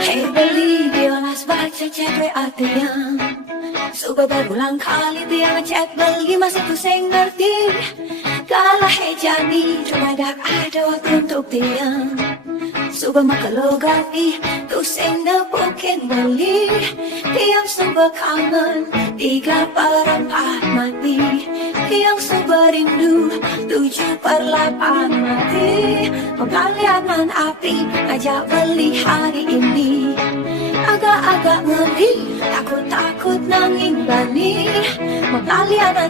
Hey beli biolas baca chat WA tiang. Suka berulang kali dia ngechat beli masih pusing ngerti. Kalah jadi cuma ada waktu untuk tiang. Suka makalogati pusing nepukin beli. Tiang suka kangen tiga perempat mati. Tiang suka rindu 7/8 mati. Pengalianan api ngajak beli hari ini. Agak-agak ngeri, takut-takut nanging bani. Pengalianan